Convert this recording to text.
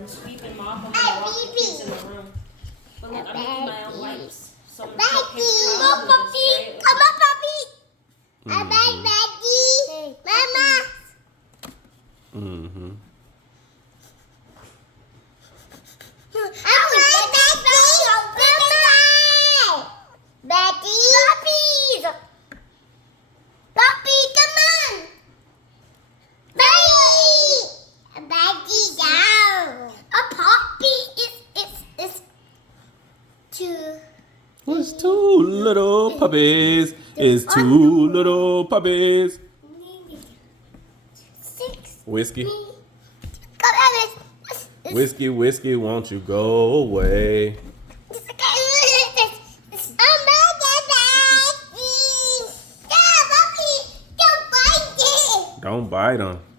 and sweep and mop them and walk the kids in the room. But look, I'm making my own wipes. So I'm going to take paper towels and just spray it with Come on, puppy. I'm Maggie. Mama. Mm-hmm. Puppies! Puppy, come on! Baby! Baby down! A puppy is two. It's two little puppies. It's two little puppies. 6. Whiskey. Come on, Whiskey, whiskey, won't you go away? Don't bite them.